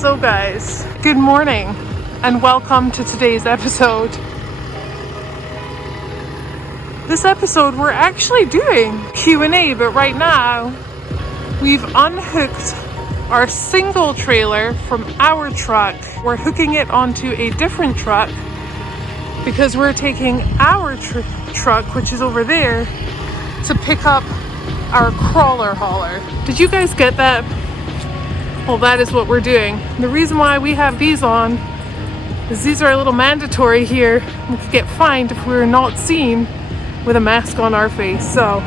So guys, good morning and welcome to today's episode. This episode we're actually doing Q&A, but right now we've unhooked our single trailer from our truck. We're hooking it onto a different truck because we're taking our truck, which is over there, to pick up our crawler hauler. Did you guys get that? Well, that is what we're doing. The reason why we have these on is these are a little mandatory here. We could get fined if we're not seen with a mask on our face. So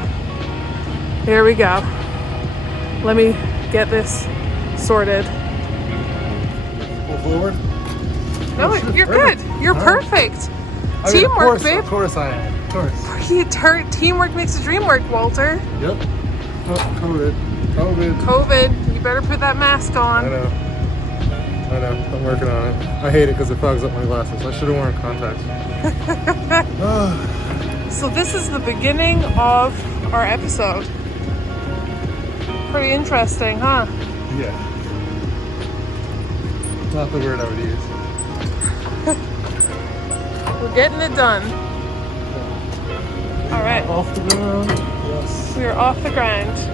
there we go. Let me get this sorted. Pull forward? No, you're good. You're perfect. Teamwork, babe. Of course I am. Of course. Teamwork makes the dream work, Walter. Yep. Oh, COVID. You better put that mask on. I know. I'm working on it. I hate it because it fogs up my glasses. I should have worn contacts. So this is the beginning of our episode. Pretty interesting, huh? Yeah. Not the word I would use. We're getting it done. All right. Off the ground. Yes. We are off the ground.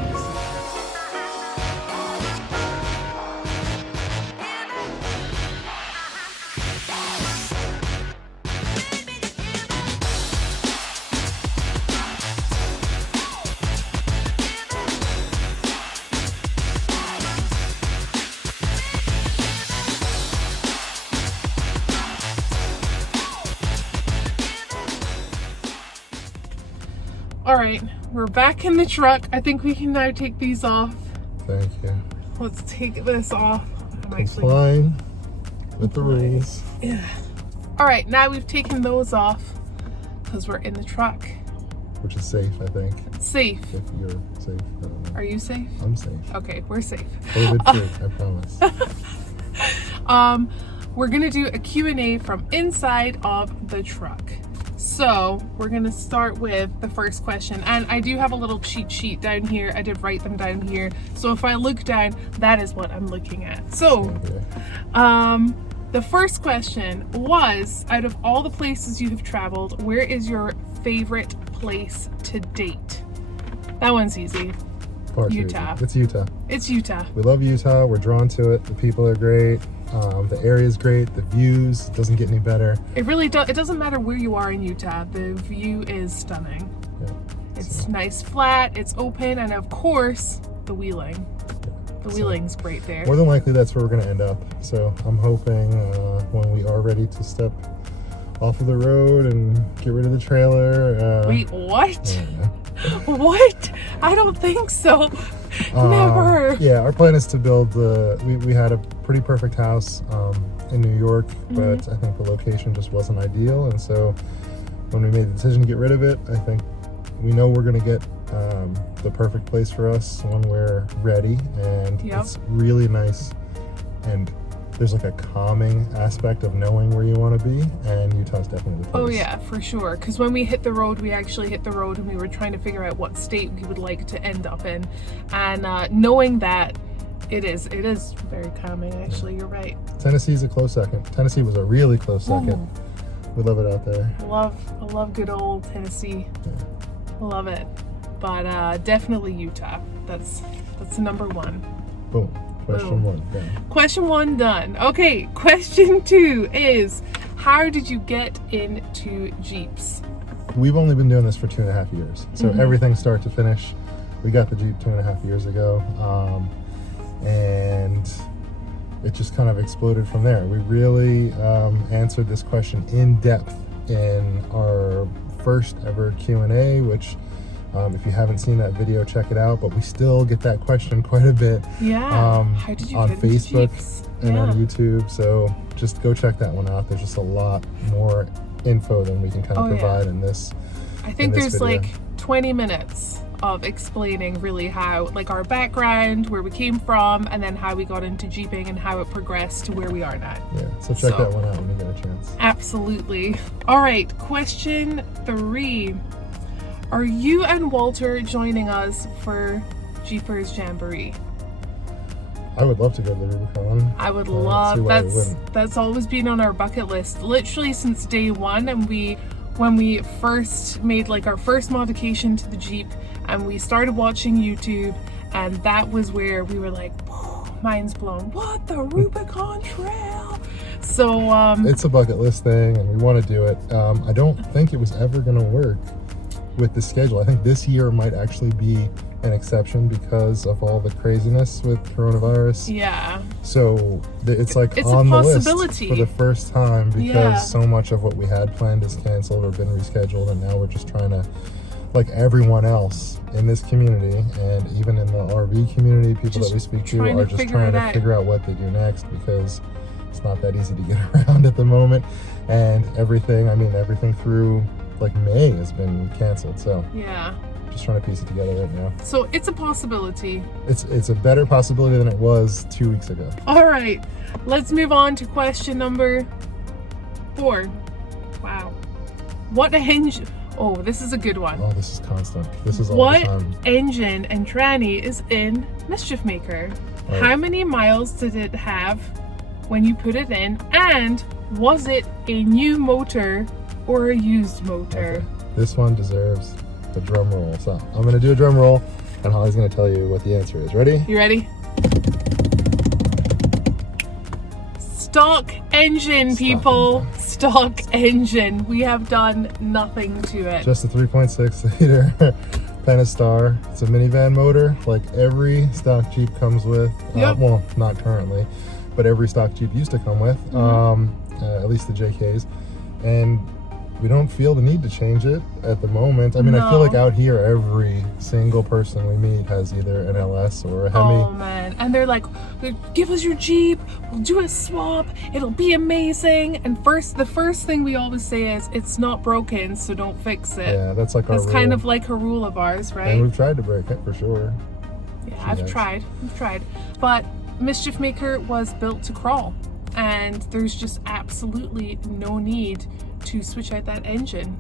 All right, we're back in the truck. I think we can now take these off. Thank you. Let's take this off. Complying with the rules. Yeah. All right, now we've taken those off because we're in the truck. Which is safe, I think. Safe. If you're safe. I don't know. Are you safe? I'm safe. Okay, we're safe. COVID free, I promise. We're gonna do a Q&A from inside of the truck. So we're gonna start with the first question, and I do have a little cheat sheet down here. I did write them down here, so if I look down, that is what I'm looking at. So the first question was, out of all the places you have traveled, where is your favorite place to date? That one's easy. Utah. It's Utah. It's Utah. We love Utah. We're drawn to it. The people are great. The area is great. The views doesn't get any better. It really does. It doesn't matter where you are in Utah. The view is stunning. Yeah, it's nice, flat. It's open, and of course, the wheeling. The wheeling's great there. More than likely, that's where we're going to end up. So I'm hoping when we are ready to step off of the road and get rid of the trailer. Wait, what? What? I don't think so. Never. Yeah, our plan is to build we had a pretty perfect house in New York, but I think the location just wasn't ideal, and so when we made the decision to get rid of it, I think we know we're going to get the perfect place for us when we're ready, and it's really nice, and there's like a calming aspect of knowing where you want to be, and Utah's definitely the place. Oh yeah, for sure. Because when we hit the road, we actually hit the road and we were trying to figure out what state we would like to end up in. And knowing that, it is very calming, actually. You're right. Tennessee's a close second. Tennessee was a really close second. Ooh. We love it out there. I love good old Tennessee. Yeah. Love it. But definitely Utah. That's number one. Boom. Question one done. Question one done. Okay, question two is, how did you get into Jeeps? We've only been doing this for 2.5 years. So everything start to finish. We got the Jeep 2.5 years ago. And it just kind of exploded from there. We really answered this question in depth in our first ever Q&A, which if you haven't seen that video, check it out. But we still get that question quite a bit. Yeah. How did you on get into Facebook Jeeps? and on YouTube. So just go check that one out. There's just a lot more info than we can kind of provide in this. I think there's video. Like 20 minutes of explaining really how, like, our background, where we came from, and then how we got into Jeeping and how it progressed to where we are now. Yeah, so check that one out when you get a chance. Absolutely. All right, question 3. Are you and Walter joining us for Jeepers Jamboree? I would love to go to the Rubicon. I would don't see love, why we wouldn't. that's always been on our bucket list, literally since day one. And when we first made like our first modification to the Jeep and we started watching YouTube, and that was where we were like, mind's blown. What, the Rubicon Trail? So it's a bucket list thing and we want to do it. I don't think it was ever going to work with the schedule. I think this year might actually be an exception because of all the craziness with coronavirus. Yeah. So it's like it's on a the list possibility for the first time because Yeah. so much of what we had planned is canceled or been rescheduled, and now we're just trying to, like everyone else in this community and even in the RV community, people that we speak to are just trying to figure out what to do next, because it's not that easy to get around at the moment, and everything through like May has been canceled. So yeah, just trying to piece it together right now. so it's a possibility. It's a better possibility than it was 2 weeks ago. All right, let's move on to question number 4. Wow. What engine? Oh, this is a good one. Oh, this is constant. This is all What the time. engine and tranny is in Mischief Maker? Right. How many miles did it have when you put it in? And was it a new motor or a used motor? Okay. This one deserves a drum roll. So I'm going to do a drum roll and Holly's going to tell you what the answer is. Ready? You ready? Stock engine, people. Stock engine. We have done nothing to it. Just a 3.6 liter Pentastar. It's a minivan motor like every stock Jeep comes with. Yep. Well, not currently, but every stock Jeep used to come with, at least the JKs. And we don't feel the need to change it at the moment. I mean, I feel like out here, every single person we meet has either an LS or a Hemi. Oh man, and they're like, give us your Jeep, we'll do a swap, it'll be amazing. And the first thing we always say is, it's not broken, so don't fix it. Yeah, that's like our That's rule. kind of like a rule of ours, right? And we've tried to break it for sure. Yeah, I've tried. But Mischief Maker was built to crawl, and there's just absolutely no need to switch out that engine.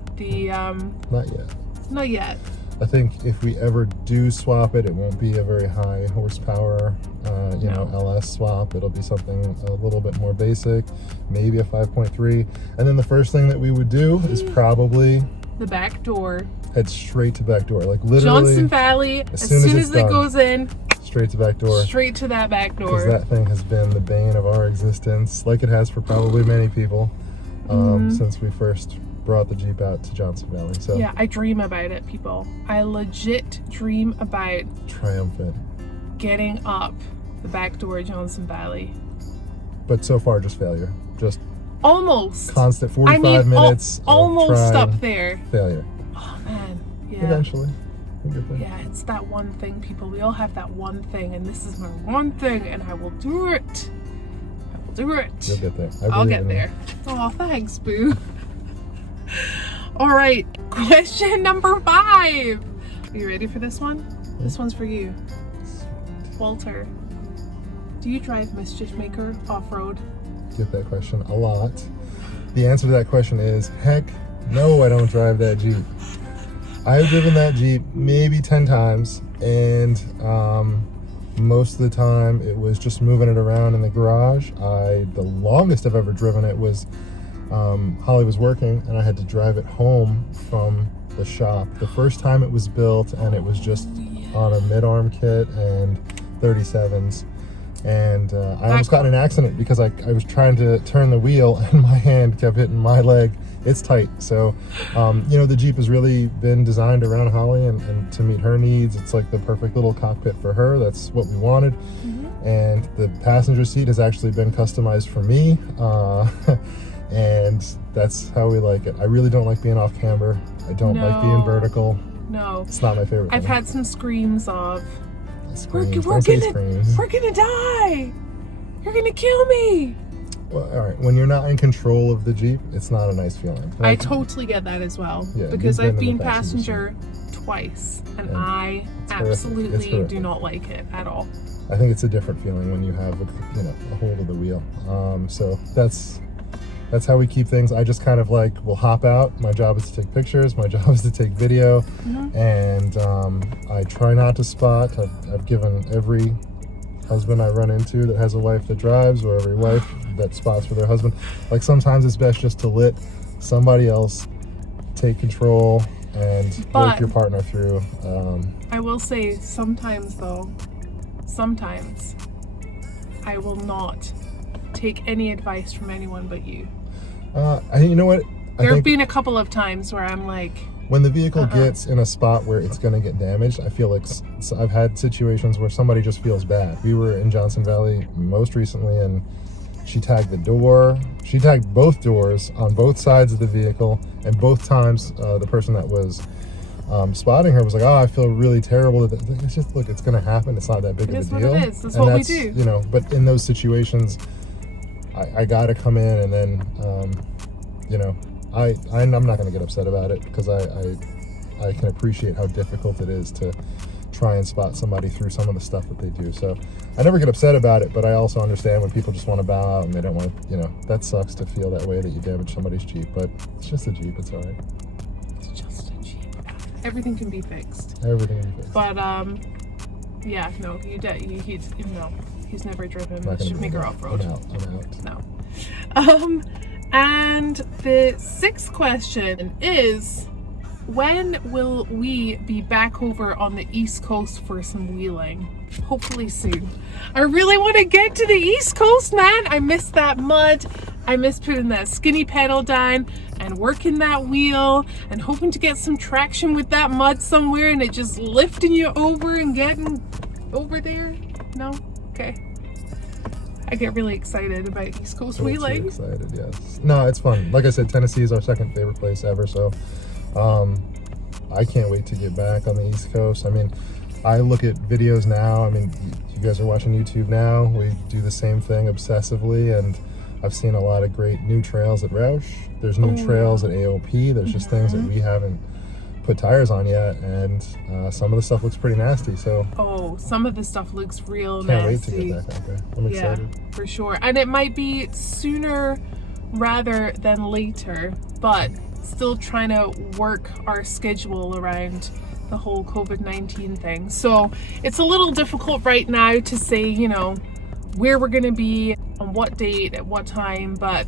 Not yet. I think if we ever do swap it, it won't be a very high horsepower, LS swap. It'll be something a little bit more basic, maybe a 5.3. And then the first thing that we would do is probably The back door. head straight to back door, like literally Johnson Valley. As soon as it done, goes in, straight to back door. straight to that back door. Because that thing has been the bane of our existence, like it has for probably many people, since we first brought the Jeep out to Johnson Valley. So yeah, I dream about it, people. I legit dream about triumphant. getting up the back door of Johnson Valley. But so far, just failure. Just Almost. constant 45 minutes. Almost of up there. Failure. Oh man. Yeah. Eventually. We'll get there. Yeah, it's that one thing, people. We all have that one thing, and this is my one thing, and I will do it. I will do it. You'll get there. I'll believe get in you. there. Oh, thanks, boo. All right, question number 5. Are you ready for this one? This one's for you. Walter, do you drive Mischief Maker off-road? Get that question a lot. The answer to that question is, heck no, I don't drive that Jeep. I've driven that Jeep maybe 10 times, and most of the time it was just moving it around in the garage. The longest I've ever driven it was Holly was working and I had to drive it home from the shop. The first time it was built, and it was just on a mid-arm kit and 37s, and I almost got in an accident because I was trying to turn the wheel and my hand kept hitting my leg. It's tight. So the Jeep has really been designed around Holly and to meet her needs. It's like the perfect little cockpit for her. That's what we wanted. And the passenger seat has actually been customized for me, and that's how we like it. I really don't like being off camber. I don't like being vertical. No. It's not my favorite I've thing. had some screams of, Screams. we're Don't say screams. gonna die. You're gonna kill me. Well, all right. When you're not in control of the Jeep, it's not a nice feeling. I totally get that as well. Yeah, because you've I've been in been the passenger passenger twice, and And I it's horrific. It's absolutely horrific. do not like it at all. I think it's a different feeling when you have a hold of the wheel. So that's how we keep things. I just kind of will hop out. My job is to take pictures. My job is to take video, and I try not to spot. I've given every husband I run into that has a wife that drives, or every wife that spots for their husband. Like, sometimes it's best just to let somebody else take control and work your partner through. I will say, sometimes though, sometimes I will not take any advice from anyone but you. You know what? There have been a couple of times where I'm like, when the vehicle gets in a spot where it's going to get damaged, I feel like I've had situations where somebody just feels bad. We were in Johnson Valley most recently, and she tagged the door. She tagged both doors on both sides of the vehicle, and both times the person that was spotting her was like, "Oh, I feel really terrible." It's just, look, it's going to happen. It's not that big of a deal. It is. That's what we do. You know, but in those situations, I got to come in, and then, you know, I'm not going to get upset about it, because I can appreciate how difficult it is to try and spot somebody through some of the stuff that they do. So I never get upset about it, but I also understand when people just want to bow out and they don't want to, you know, that sucks to feel that way, that you damage somebody's Jeep, but it's just a Jeep. It's all right. It's just a Jeep. Everything can be fixed. Everything can be fixed. But, yeah, no, he's never driven Mischief Maker off-road. I'm out. No. And the sixth question is, when will we be back over on the East Coast for some wheeling? Hopefully soon. I really want to get to the East Coast, man. I miss that mud. I miss putting that skinny pedal down and working that wheel and hoping to get some traction with that mud somewhere and it just lifting you over and getting over there. No? Okay. I get really excited about East Coast wheeling. Excited, yes. No, it's fun. Like I said, Tennessee is our second favorite place ever, so I can't wait to get back on the East Coast. I mean, I look at videos now. I mean, you guys are watching YouTube now. We do the same thing obsessively, and I've seen a lot of great new trails at Roush. There's new trails at AOP. There's just things that we haven't put tires on yet, and some of the stuff looks pretty nasty. So some of the stuff looks real can't nasty. wait to get back out there. I'm excited. Yeah, for sure. And it might be sooner rather than later, but still trying to work our schedule around the whole COVID-19 thing. So it's a little difficult right now to say, you know, where we're going to be, on what date, at what time, but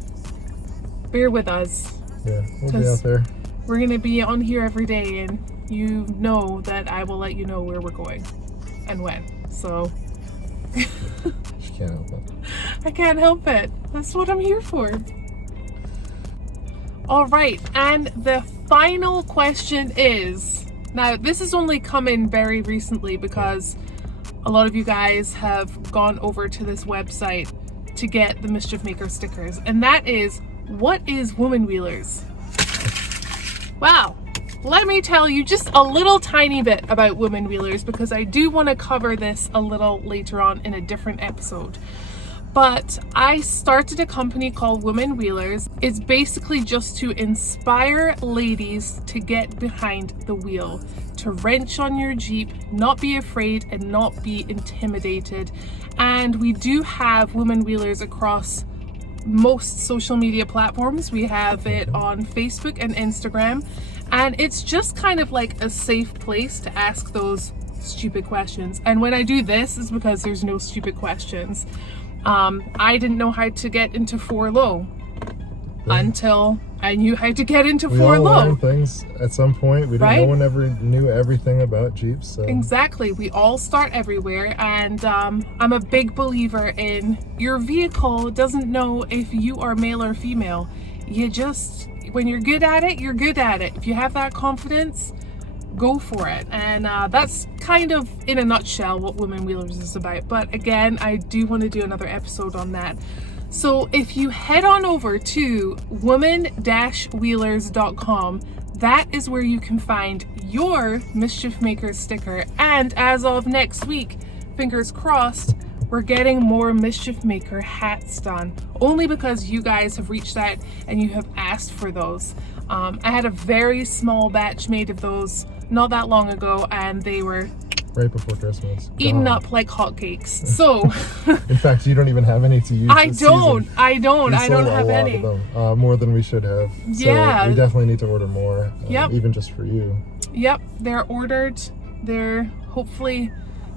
bear with us. Yeah, we'll be out there. We're going to be on here every day, and you know that I will let you know where we're going and when. So She can't help it. I can't help it. That's what I'm here for. All right, and the final question is, now this has only come in very recently because a lot of you guys have gone over to this website to get the Mischief Maker stickers, and that is, what is Woman Wheelers? Wow, let me tell you just a little tiny bit about Woman Wheelers, because I do want to cover this a little later on in a different episode. But I started a company called Women Wheelers. It's basically just to inspire ladies to get behind the wheel, to wrench on your Jeep, not be afraid and not be intimidated. And we do have Women Wheelers across most social media platforms. We have it on Facebook and Instagram, and it's just kind of like a safe place to ask those stupid questions. And when I do this, it's because there's no stupid questions. I didn't know how to get into 4-low until I knew how to get into 4-low. We all learn things at some point. No one ever knew everything about Jeeps. So. Exactly. We all start everywhere, and I'm a big believer in your vehicle doesn't know if you are male or female. You just, when you're good at it, you're good at it. If you have that confidence, go for it. And that's kind of in a nutshell what Women Wheelers is about. But again, I do want to do another episode on that. So if you head on over to woman-wheelers.com, that is where you can find your Mischief Maker sticker. And as of next week, fingers crossed, we're getting more Mischief Maker hats done, only because you guys have reached out and you have asked for those. I had a very small batch made of those not that long ago, and they were right before Christmas, eaten up like hotcakes. So in fact, you don't even have any to use. I don't have any. Of them, more than we should have. So yeah, we definitely need to order more. Yep. Even just for you. Yep, they're ordered. They're hopefully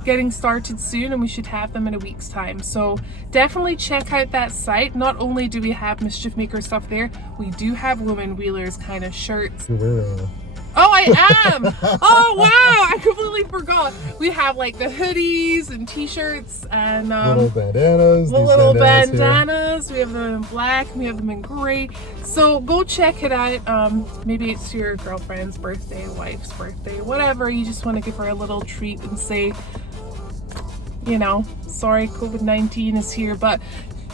getting started soon, and we should have them in a week's time. So definitely check out that site. Not only do we have Mischief Maker stuff there, we do have women wheelers kind of shirts. You're wearing it. Oh, I am! Oh, wow! I completely forgot. We have like the hoodies and t-shirts and little bandanas. the These little bandanas bandanas. We have them in black, we have them in gray. So go check it out. Maybe it's your girlfriend's birthday, wife's birthday, whatever. You just want to give her a little treat and say, you know, sorry, COVID-19 is here, but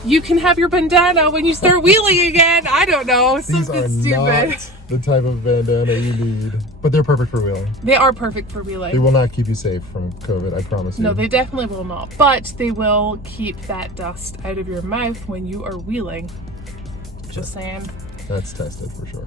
you can have your bandana when you start wheeling again. I don't know, These something are stupid. not the type of bandana you need, but they're perfect for wheeling. They are perfect for wheeling. They will not keep you safe from COVID, I promise you. No, they definitely will not, but they will keep that dust out of your mouth when you are wheeling. Just saying. That's tested for sure.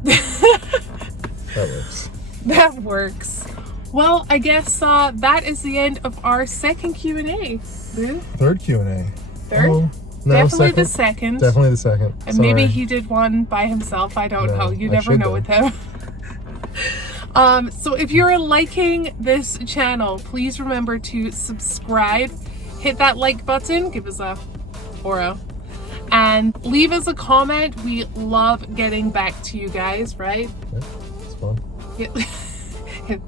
That works. That works. Well, I guess that is the end of our second Q&A. Third Q&A. Third? Oh, no, Definitely the second. Definitely the second. And maybe he did one by himself. I don't know. You never know with him. So if you're liking this channel, please remember to subscribe, hit that like button, give us a aura, and leave us a comment. We love getting back to you guys, right? Yeah, it's fun. Yeah.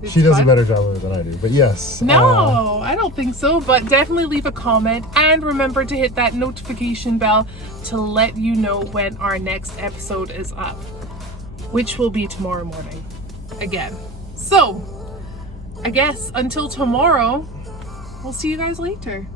She does a better job of it than I do, but yes. No, I don't think so, but definitely leave a comment and remember to hit that notification bell to let you know when our next episode is up, which will be tomorrow morning again. So I guess until tomorrow, we'll see you guys later.